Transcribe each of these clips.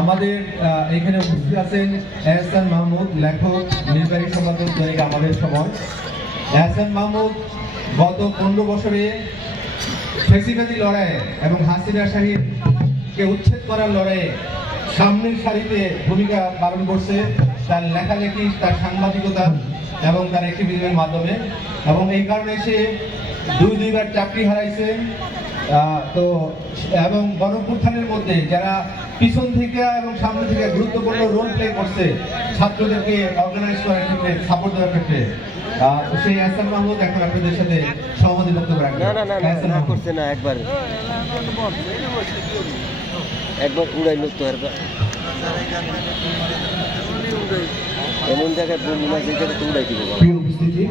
আমাদের এখানে উপস্থিত আছেন এহসান মাহমুদ, লেখক, নির্বাহী সম্পাদক দৈনিক আমাদের সময়। এহসান মাহমুদ গত পনেরো বছরে ফেসিবাদী লড়াইয়ে এবং হাসিনা শাহীকে উচ্ছেদ করার লড়াইয়ে সামনের সারিতে ভূমিকা পালন করছে। তার লেখালেখি, তার সাংবাদিকতা এবং তার অ্যাক্টিভিজমের মাধ্যমে। এবং এই কারণে সে দুই দুইবার চাকরি হারাইছে। তো এবং গণপুত্থানের মধ্যে যারা পিছন থেকে এবং সামনে থেকে গুরুত্বপূর্ণ রোল প্লে করছে ছাত্রদেরকে অর্গানাইজ করার ক্ষেত্রে সাপোর্ট দেওয়ার ক্ষেত্রে সেই আহসান মাহমুদ এখন আপনাদের সাথে সহমতি বক্তব্য রাখবেন না না না না না। করছে না একবার একবার উড়াই লোক তো একবার এমন জায়গায় বন্যা মাছ এই জায়গায় উড়াই দিব। প্রিয় উপস্থিতি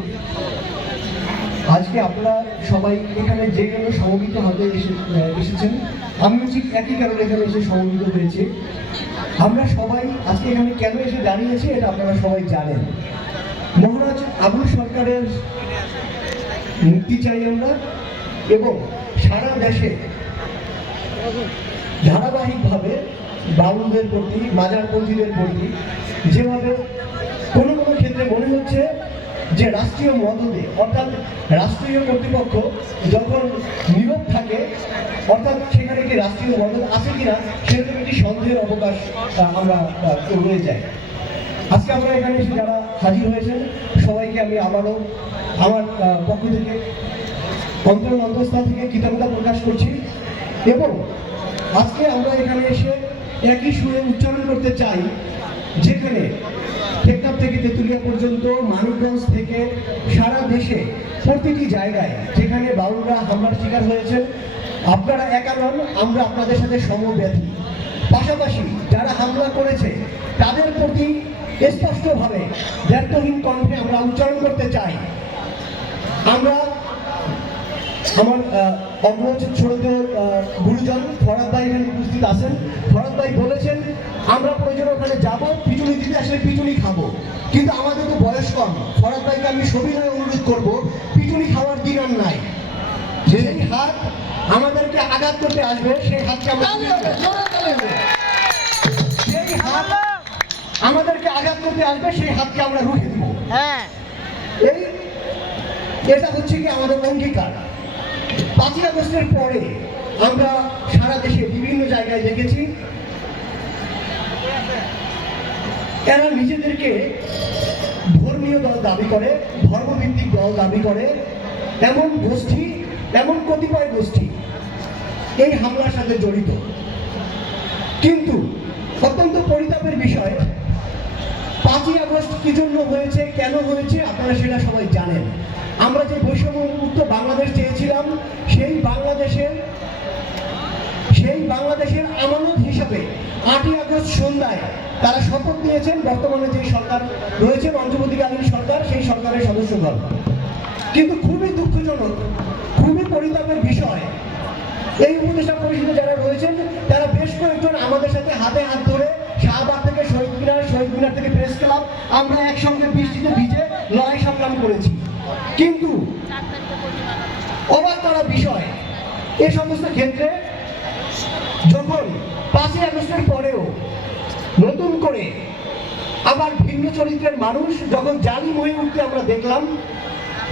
আজকে আপনারা সবাই এখানে যে কারণে সমবেত হতে এসেছেন। আমিও ঠিক একই কারণে এখানে এসে সমবেত হয়েছি। আমরা সবাই আজকে এখানে কেন এসে দাঁড়িয়েছি এটা আপনারা সবাই জানেন। মহারাজ আবুল সরকারের মুক্তি চাই আমরা এবং সারা দেশে ধারাবাহিকভাবে বাউলদের প্রতি, মাজারপন্থীদের প্রতি যেভাবে কোনো কোনো ক্ষেত্রে মনে হচ্ছে যে রাষ্ট্রীয় মদদে অর্থাৎ রাষ্ট্রীয় কর্তৃপক্ষ যখন নীরব থাকে, অর্থাৎ সেখানে কি রাষ্ট্রীয় মদত আছে কিনা, সেরকম একটি সন্দেহের অবকাশ আমরা রয়ে যায় আজকে আমরা এখানে এসে যারা হাজির হয়েছেন, সবাইকে আমি আবারও আমার পক্ষ থেকে, অন্তর অন্তঃস্থল থেকে কৃতজ্ঞতা প্রকাশ করছি। এবং আজকে আমরা এখানে এসে একই সুরে উচ্চারণ করতে চাই, যেখানে টেকনাফ থেকে তেঁতুলিয়া পর্যন্ত, মানিকগঞ্জ থেকে সারা দেশে প্রতিটি জায়গায় যেখানে বাউলরা হামলার শিকার হয়েছেন, আপনারা একা নন, আমরা আপনাদের সাথে সমব্যথী পাশাপাশি যারা হামলা করেছে, তাদের প্রতি স্পষ্টভাবে ব্যর্থহীন কণ্ঠে আমরা উচ্চারণ করতে চাই। আমরা আমার আহ, অগ্রজ ছোট গুরুজন ফরাদ ভাই এখানে উপস্থিত আছেন। ফরাদ ভাই বলেছেন আমরা প্রয়োজন ওখানে যাব পিটুনি দিতে আসলে পিটুনি খাব। কিন্তু আমাদের তো বয়স কম। ফরাদ ভাইকে আমি সবিনয় অনুরোধ করব পিটুনি খাওয়ার দিন আর নাই। যেই হাত আমাদেরকে আঘাত করতে আসবে সেই হাতকে আমরা সেই হাত আমাদেরকে আঘাত করতে আসবে সেই হাতকে আমরা রুখে দিব। হ্যাঁ। এই এটা হচ্ছে কি আমাদের অঙ্গীকার। পাঁচই আগস্টের পরে আমরা সারা দেশে বিভিন্ন জায়গায় দেখেছি, এরা নিজেদেরকে ধর্মীয় দল দাবি করে, ধর্মভিত্তিক দল দাবি করে, এমন গোষ্ঠী, এমন কতিপয় গোষ্ঠী এই হামলার সাথে জড়িত। কিন্তু অত্যন্ত পরিতাপের বিষয়, পাঁচই আগস্ট কি জন্য হয়েছে, কেন হয়েছে, আপনারা সেটা সবাই জানেন। আমরা যে বৈষম্য মুক্ত বাংলাদেশ চেয়েছিলাম, সেই বাংলাদেশের সেই বাংলাদেশের আমানত হিসাবে আটই আগস্ট সন্ধ্যায় তারা শপথ নিয়েছেন। বর্তমানে যে সরকার রয়েছেন অন্তর্বর্তীকালীন সরকার, সেই সরকারের সদস্যগণ। কিন্তু খুবই দুঃখজনক, খুবই পরিতাপের বিষয়, এই উপদেষ্টা পরিষদে যারা রয়েছেন, তারা বেশ কয়েকজন আমাদের সাথে হাতে হাত ধরে শাহবাগ থেকে শহীদ মিনার শহীদ মিনার থেকে প্রেস ক্লাব, আমরা একসঙ্গে বৃষ্টিতে ভিজে লড়াই সংগ্রাম করেছি। কিন্তু অবাক করা বিষয় এ সমস্ত ক্ষেত্রে যখন পাঁচই আগস্টের পরেও নতুন করে আবার ভিন্ন চরিত্রের মানুষ যখন জালিম হয়ে উঠতে আমরা দেখলাম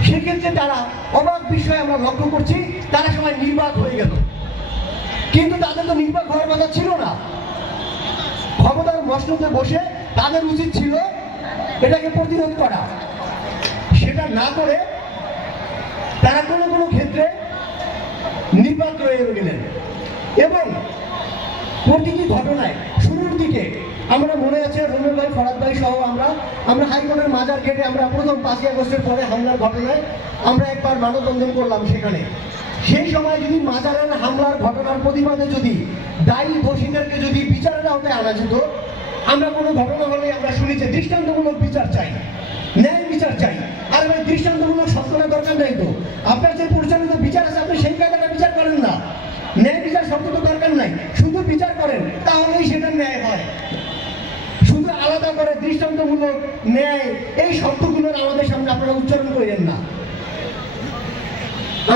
সেক্ষেত্রে তারা অবাক বিষয়ে আমরা লক্ষ্য করছি তারা সবাই নির্বাক হয়ে গেল। কিন্তু তাদের তো নির্বাক হওয়ার কথা ছিল না। ক্ষমতার মসনদে বসে তাদের উচিত ছিল এটাকে প্রতিরোধ করা। সেটা না করে তারা কোনো কোনো ক্ষেত্রে নির্বাক রয়ে গেলেন এবং প্রতিটি ঘটনায় শুরুর দিকে আমরা মনে আছে রুমের ভাই, ফরাদ ভাই সহ আমরা আমরা হাইকোর্টের মাজার গেটে আমরা প্রথম পাঁচই আগস্টের পরে হামলার ঘটনায় আমরা একবার মানববন্ধন করলাম সেখানে। সেই সময় যদি মাজারের হামলার ঘটনার প্রতিবাদে যদি দায়ী দোষীদেরকে যদি বিচারের আওতায় আনা যেত, আমরা কোনো ঘটনা হলে আমরা শুনি যে দৃষ্টান্তমূলক বিচার চাই, ন্যায় বিচার চাই। আর ভাই, দৃষ্টান্তমূলক সত্যতা দরকার নেই তো। আপনার যে পরিচালিত বিচার আছে, আপনি সেই কায়দাটা বিচার করেন না। ন্যায় বিচার শব্দ তো দরকার নাই। শুধু বিচার করেন, তাহলেই সেটা ন্যায় হয়। শুধু আলাদা করে দৃষ্টান্তমূলক ন্যায়, এই শব্দগুলোর আমাদের সামনে আপনারা উচ্চারণ করেন না।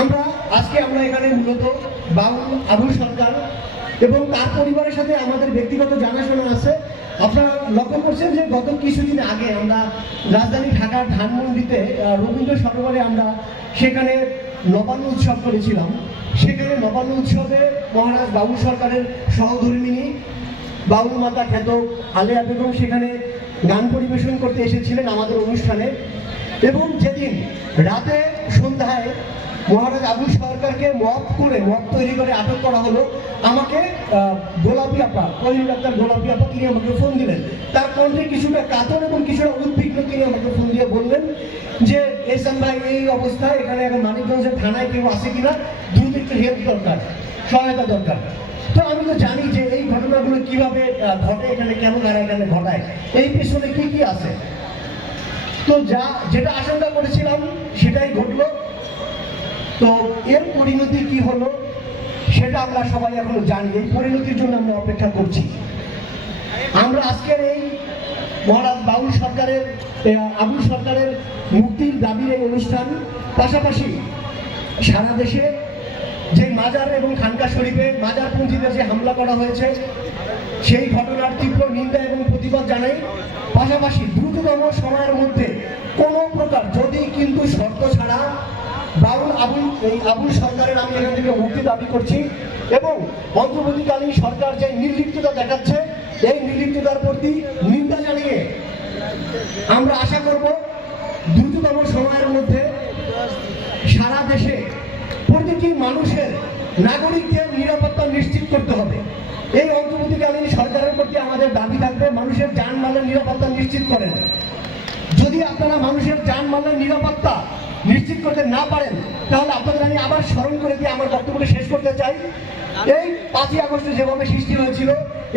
আমরা আজকে আমরা এখানে মূলত বাউল, আবুল সরকার এবং তার পরিবারের সাথে আমাদের ব্যক্তিগত জানাশোনা আছে। করছেন যে গত কিছুদিন আগে আমরা রাজধানী ঢাকার ধানমন্ডিতে রবীন্দ্র সরোবরে আমরা সেখানে নবান্ন উৎসব করেছিলাম। সেখানে নবান্ন উৎসবে মহারাজ বাবু সরকারের সহধর্মিনী বাউল মাতা খ্যাত আলেয়া বেগম সেখানে গান পরিবেশন করতে এসেছিলেন আমাদের অনুষ্ঠানে। এবং যেদিন রাতে সন্ধ্যায় মহারাজ আবু সরকারকে মদ করে, মদ তৈরি করে আটক করা হলো। আমাকে গোলাপি আপা কহিল ডাক্তার গোলাপি আপা তিনি আমাকে ফোন দিলেন। তার কণ্ঠে কিছুটা কাতর এবং কিছুটা উদ্বিগ্ন তিনি আমাকে ফোন দিয়ে বললেন যে এসান ভাই, এই অবস্থায় এখানে এখন মানিকগঞ্জের থানায় কেউ আছে কিনা? দ্রুত একটু হেল্প দরকার, সহায়তা দরকার। তো আমি তো জানি যে এই ঘটনাগুলো কীভাবে ঘটে, এখানে কেন তারা এখানে ঘটায়, এই পেছনে কি কি আছে? তো যা, যেটা আশঙ্কা করেছিলাম সেটাই ঘটলো তো এর পরিণতি কি হলো, সেটা আমরা সবাই এখনও জানি এই পরিণতির জন্য আমরা অপেক্ষা করছি। আমরা আজকের এই মহারাজ বাবুল সরকারের আবুল সরকারের মুক্তির দাবির এই অনুষ্ঠান, পাশাপাশি সারা দেশে যে মাজার এবং খানকা শরীফে মাজার মাজারপন্থীদের যে হামলা করা হয়েছে, সেই ঘটনার তীব্র নিন্দা এবং প্রতিবাদ জানাই। পাশাপাশি দ্রুততম সময়ের মধ্যে কোনো প্রকার, যদি কিন্তু শর্ত ছাড়া বাউল আবুল, এই আবুল সরকারের আমি এখান থেকে মুক্তি দাবি করছি এবং অন্তর্বর্তীকালীন সরকার যে নির্লিপ্ততা দেখাচ্ছে, এই নির্লিপ্ততার প্রতি নিন্দা জানিয়ে আমরা আশা করব দ্রুততম সময়ের মধ্যে সারা দেশে প্রতিটি মানুষের নাগরিকদের নিরাপত্তা নিশ্চিত করতে হবে। এই অন্তর্বর্তীকালীন সরকারের প্রতি আমাদের দাবি থাকবে, মানুষের যানবাহনের নিরাপত্তা নিশ্চিত করেন। যদি আপনারা মানুষের যানবাহনের নিরাপত্তা নিশ্চিত করতে না পারেন তাহলে আপনাদের আমি আবার স্মরণ করে দিয়ে আমার বক্তব্যটা শেষ করতে চাই। এই পাঁচই আগস্টে যেভাবে সৃষ্টি হয়েছিল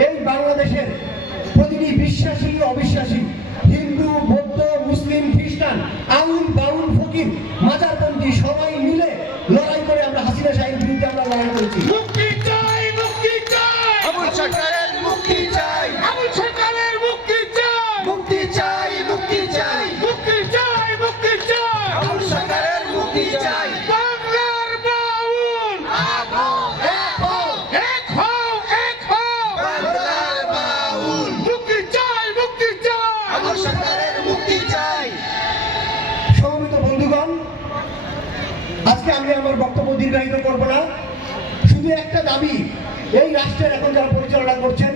এই বাংলাদেশের প্রতিটি বিশ্বাসী অবিশ্বাসী হিন্দু বৌদ্ধ মুসলিম খ্রিস্টান আউল বাউল ফকির মাজারপন্থী সবাই মিলে লড়াই করে আমরা হাসিনা শাহীর বিরুদ্ধে আমরা লড়াই করেছি। মুক্তি চাই মুক্তি চাই! মুক্তি চাই! আমার বক্তব্য দীর্ঘায়িত করব না। শুধু একটা দাবি, এই রাষ্ট্রের এখন যারা পরিচালনা করছেন,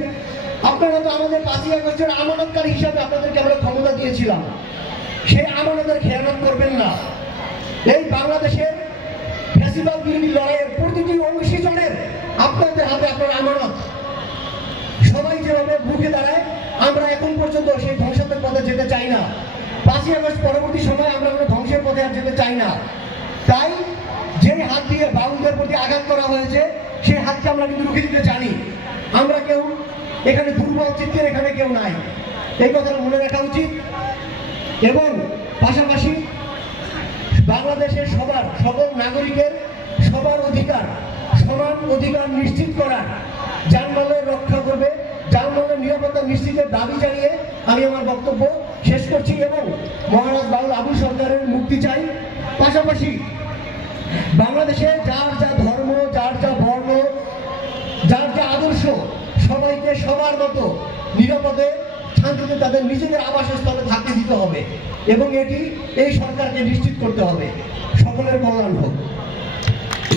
আপনারা তো আমাদের পাঁচই আগস্টের আমানতকারী হিসাবে আপনাদেরকে আমরা ক্ষমতা দিয়েছিলাম। সেই আমানতের খেয়ানত করবেন না। এই বাংলাদেশের ফ্যাসিবাদ বিরোধী লড়াইয়ের প্রতিটি অংশীজনের আপনাদের হাতে আপনার আমানত। সবাই যেভাবে মুখে দাঁড়ায়, আমরা এখন পর্যন্ত সেই ধ্বংসের পথে যেতে চাই না। পাঁচই আগস্ট পরবর্তী সময় আমরা কোনো ধ্বংসের পথে আর যেতে চাই না। তাই যে হাত দিয়ে বাউলদের প্রতি আঘাত করা হয়েছে, সেই হাতকে আমরা কিন্তু রুখে দিতে জানি। আমরা কেউ, এখানে দুর্বল চিত্তের এখানে কেউ নাই। এই কথাটা মনে রাখা উচিত। এবং পাশাপাশি বাংলাদেশের সবার, সকল নাগরিকের সবার অধিকার, সমান অধিকার নিশ্চিত করার যানবাহনের রক্ষা করবে, যানবাহনের নিরাপত্তা নিশ্চিতের দাবি জানিয়ে আমি আমার বক্তব্য শেষ করছি এবং মহারাজ বাউল আবু সরকারের মুক্তি চাই। পাশাপাশি বাংলাদেশে যার যা ধর্ম, যার যা বর্ণ, যার যা আদর্শ, সবাইকে সবার মতো নিরাপদে শান্তিতে তাদের নিজেদের আবাসস্থলে থাকতে দিতে হবে এবং এটি এই সরকারকে নিশ্চিত করতে হবে। সকলের কল্যাণ হোক।